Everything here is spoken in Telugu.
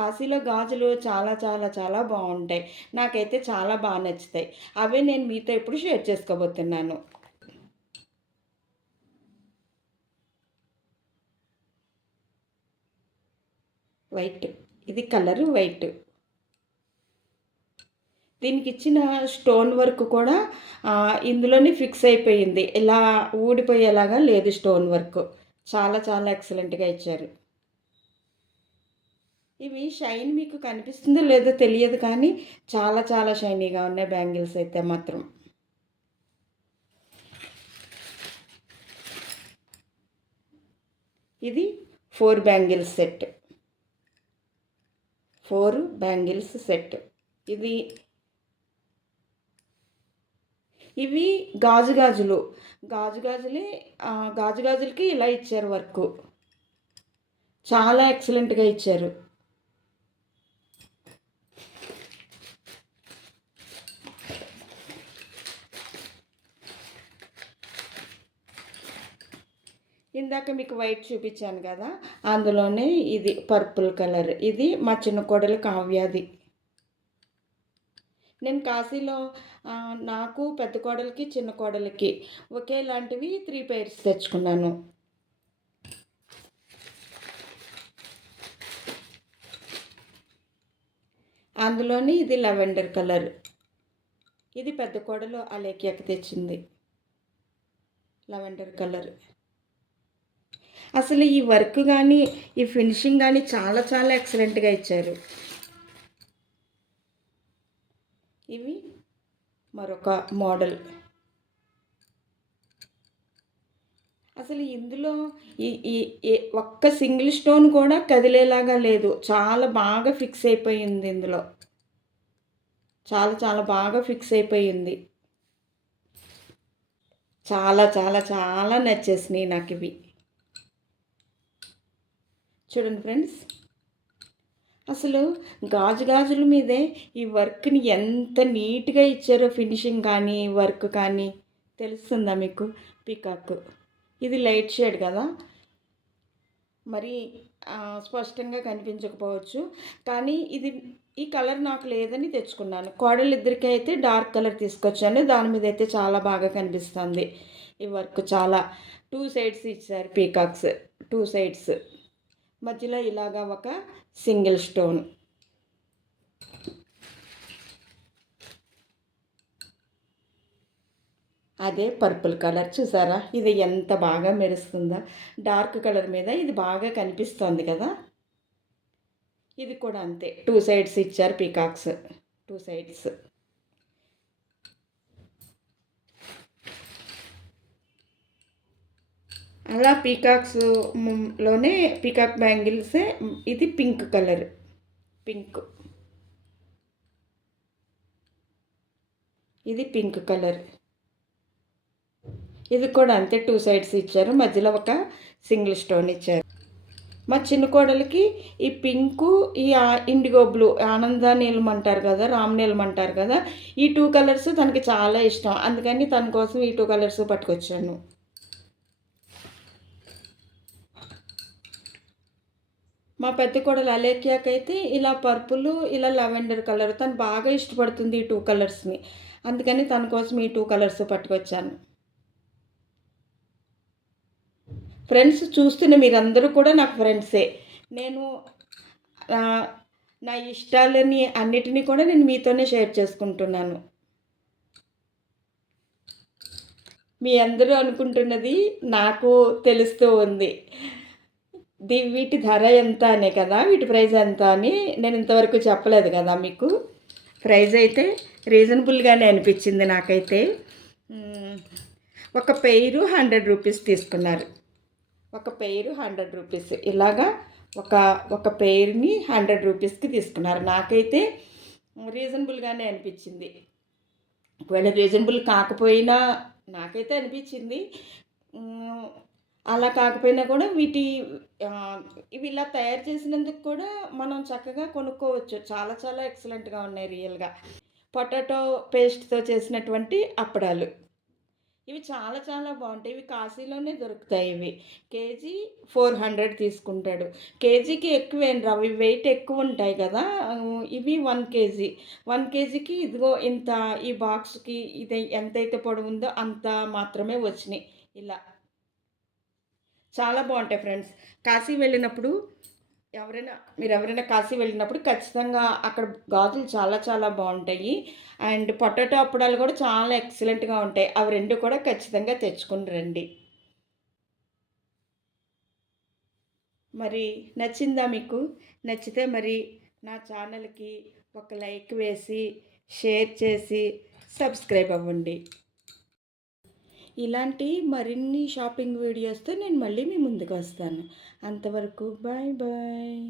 కాశీలో గాజులు చాలా చాలా చాలా బాగుంటాయి. నాకైతే చాలా బాగా నచ్చుతాయి. అవే నేను మీతో ఇప్పుడు షేర్ చేసుకోబోతున్నాను. వైట్. ఇది కలరు వైట్. దీనికి ఇచ్చిన స్టోన్ వర్క్ కూడా ఇందులోనే ఫిక్స్ అయిపోయింది. ఇలా ఊడిపోయేలాగా లేదు స్టోన్ వర్క్. చాలా చాలా ఎక్సలెంట్గా ఇచ్చారు. ఇవి షైన్ మీకు కనిపిస్తుందో లేదో తెలియదు కానీ చాలా చాలా షైనీగా ఉన్నాయి బ్యాంగిల్స్ అయితే మాత్రం. ఇది four bangles set. Four bangles set. ఇది ఇవి గాజు గాజులు. గాజు గాజులే గాజు గాజులకి ఇలా ఇచ్చారు వర్క్. చాలా ఎక్సలెంట్గా ఇచ్చారు. ఇందాక మీకు వైట్ చూపించాను కదా అందులోనే ఇది పర్పుల్ కలర్. ఇది మా చిన్న కోడలు కావ్యాది. నేను కాశీలో నాకు పెద్ద కోడలికి చిన్న కోడలికి ఒకేలాంటివి త్రీ పేర్స్ తెచ్చుకున్నాను. అందులోని ఇది లెవెండర్ కలర్. ఇది పెద్ద కోడలు అలేఖ్యకి తెచ్చింది. Lavender colour. అసలు ఈ వర్క్ కానీ ఈ ఫినిషింగ్ కానీ చాలా చాలా ఎక్సలెంట్గా ఇచ్చారు. ఇవి మరొక మోడల్. అసలు ఇందులో ఈ ఈ ఒక్క సింగిల్ స్టోన్ కూడా కదిలేలాగా లేదు. చాలా బాగా ఫిక్స్ అయిపోయింది ఇందులో. చాలా చాలా బాగా ఫిక్స్ అయిపోయింది. చాలా చాలా చాలా నచ్చేసినాయి నాకు ఇవి చూడండి ఫ్రెండ్స్. అసలు గాజు గాజుల మీదే ఈ వర్క్ని ఎంత నీట్గా ఇచ్చారో ఫినిషింగ్ కానీ వర్క్ కానీ తెలుస్తుందా మీకు? పీకాక్. ఇది లైట్ షేడ్ కదా? మరి స్పష్టంగా కనిపించకపోవచ్చు. కానీ ఇది ఈ కలర్ నాకు లేదని తెచ్చుకున్నాను. కోడలు ఇద్దరికి అయితే డార్క్ కలర్ తీసుకొచ్చాను. దాని మీద అయితే చాలా బాగా కనిపిస్తుంది. ఈ వర్క్ చాలా. టూ సైడ్స్ ఇచ్చారు పీకాక్స్. Two sides. మధ్యలో ఇలాగా ఒక సింగిల్ స్టోన్. అదే పర్పుల్ కలర్ చూసారా? ఇది ఎంత బాగా మెరుస్తుందో. డార్క్ కలర్ మీద ఇది బాగా కనిపిస్తోంది కదా. ఇది కూడా అంతే. టూ సైడ్స్ ఇచ్చారు పీకాక్స్. Two sides. అలా పీకాక్స్లోనే పీకాక్ బ్యాంగిల్సే ఇది పింక్ కలర్ పింక్ ఇది పింక్ కలర్ ఇది కూడా అంతే టూ సైడ్స్ ఇచ్చారు. మధ్యలో ఒక సింగిల్ స్టోన్ ఇచ్చారు. మా చిన్న కోడలికి ఈ పింకు ఈ ఇండిగో బ్లూ ఆనంద నీలం అంటారు కదా రామ్ నీలం అంటారు కదా ఈ టూ కలర్స్ తనకి చాలా ఇష్టం. అందుకని తన కోసం ఈ టూ కలర్స్ పట్టుకొచ్చాను. మా పెద్ద కోడలు అలేఖ్యాకైతే ఇలా పర్పుల్ ఇలా లెవెండర్ కలర్ తను బాగా ఇష్టపడుతుంది ఈ టూ కలర్స్ని అందుకని తన కోసం ఈ టూ కలర్స్ పట్టుకొచ్చాను. ఫ్రెండ్స్ చూస్తున్న మీరందరూ కూడా నాకు ఫ్రెండ్సే. నేను నా ఇష్టాలని అన్నిటినీ కూడా నేను మీతోనే షేర్ చేసుకుంటున్నాను. మీ అందరూ అనుకుంటున్నది నాకు తెలుస్తూ ఉంది. వీటి ధర ఎంత అనే కదా వీటి ప్రైస్ ఎంత అని నేను ఇంతవరకు చెప్పలేదు కదా మీకు. ప్రైస్ అయితే రీజనబుల్గానే అనిపించింది నాకైతే. ఒక పెయిరు హండ్రెడ్ రూపీస్ తీసుకున్నారు. ఒక పెయిర్ హండ్రెడ్ రూపీస్. ఇలాగా ఒక ఒక పెయిర్ని హండ్రెడ్ రూపీస్కి తీసుకున్నారు. నాకైతే రీజనబుల్గానే అనిపించింది. ఒకవేళ రీజనబుల్ కాకపోయినా నాకైతే అనిపించింది. అలా కాకపోయినా కూడా వీటి ఇవి ఇలా తయారు చేసినందుకు కూడా మనం చక్కగా కొనుక్కోవచ్చు. చాలా చాలా ఎక్సలెంట్గా ఉన్నాయి రియల్గా పొటాటో పేస్ట్తో చేసినటువంటి అప్పడాలు. ఇవి చాలా చాలా బాగుంటాయి. ఇవి కాశీలోనే దొరుకుతాయి ఇవి. కేజీ ఫోర్ హండ్రెడ్ తీసుకుంటాడు. కేజీకి ఎక్కువేం రావు. ఇవి వెయిట్ ఎక్కువ ఉంటాయి కదా. ఇవి వన్ కేజీ. వన్ కేజీకి ఇదిగో ఇంత ఈ బాక్స్కి ఇది ఎంతైతే పొడవు ఉందో అంత మాత్రమే వచ్చినాయి. ఇలా. చాలా బాగుంటాయి ఫ్రెండ్స్. కాశీ వెళ్ళినప్పుడు ఎవరైనా మీరు ఎవరైనా కాశీ వెళ్ళినప్పుడు ఖచ్చితంగా అక్కడ గాజులు చాలా చాలా బాగుంటాయి. అండ్ పొటాటో అప్పడాలు కూడా చాలా ఎక్సలెంట్గా ఉంటాయి. అవి రెండు కూడా ఖచ్చితంగా తెచ్చుకుని రండి. మరి నచ్చిందా మీకు? నచ్చితే మరి నా ఛానల్కి ఒక లైక్ వేసి షేర్ చేసి సబ్స్క్రైబ్ అవ్వండి. ఇలాంటి మరిన్ని షాపింగ్ వీడియోస్తో నేను మళ్ళీ మీ ముందుకు వస్తాను. అంతవరకు బాయ్ బాయ్.